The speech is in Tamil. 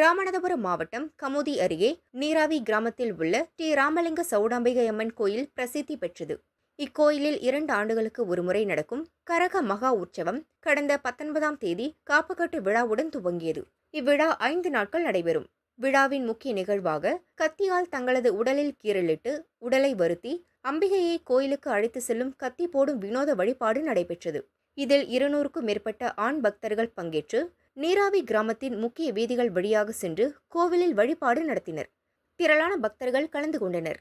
ராமநாதபுரம் மாவட்டம் கமுதி அருகே நீராவி கிராமத்தில் உள்ள ஸ்ரீ ராமலிங்க சௌடாம்பிகை அம்மன் கோயில் பிரசித்தி பெற்றது. இக்கோயிலில் 2 ஆண்டுகளுக்கு ஒருமுறை நடக்கும் கரக மகா உற்சவம் கடந்த 19ஆம் தேதி காப்புக்கட்டு விழாவுடன் துவங்கியது. இவ்விழா 5 நாட்கள் நடைபெறும். விழாவின் முக்கிய நிகழ்வாக கத்தியால் தங்களது உடலில் கீறலிட்டு உடலை வருத்தி அம்பிகையை கோயிலுக்கு அழைத்து செல்லும் கத்தி போடும் வினோத வழிபாடு நடைபெற்றது. இதில் 200க்கும் மேற்பட்ட ஆண் பக்தர்கள் பங்கேற்று நீராவி கிராமத்தின் முக்கிய வீதிகள் வழியாக சென்று கோவிலில் வழிபாடு நடத்தினர். திரளான பக்தர்கள் கலந்து கொண்டனர்.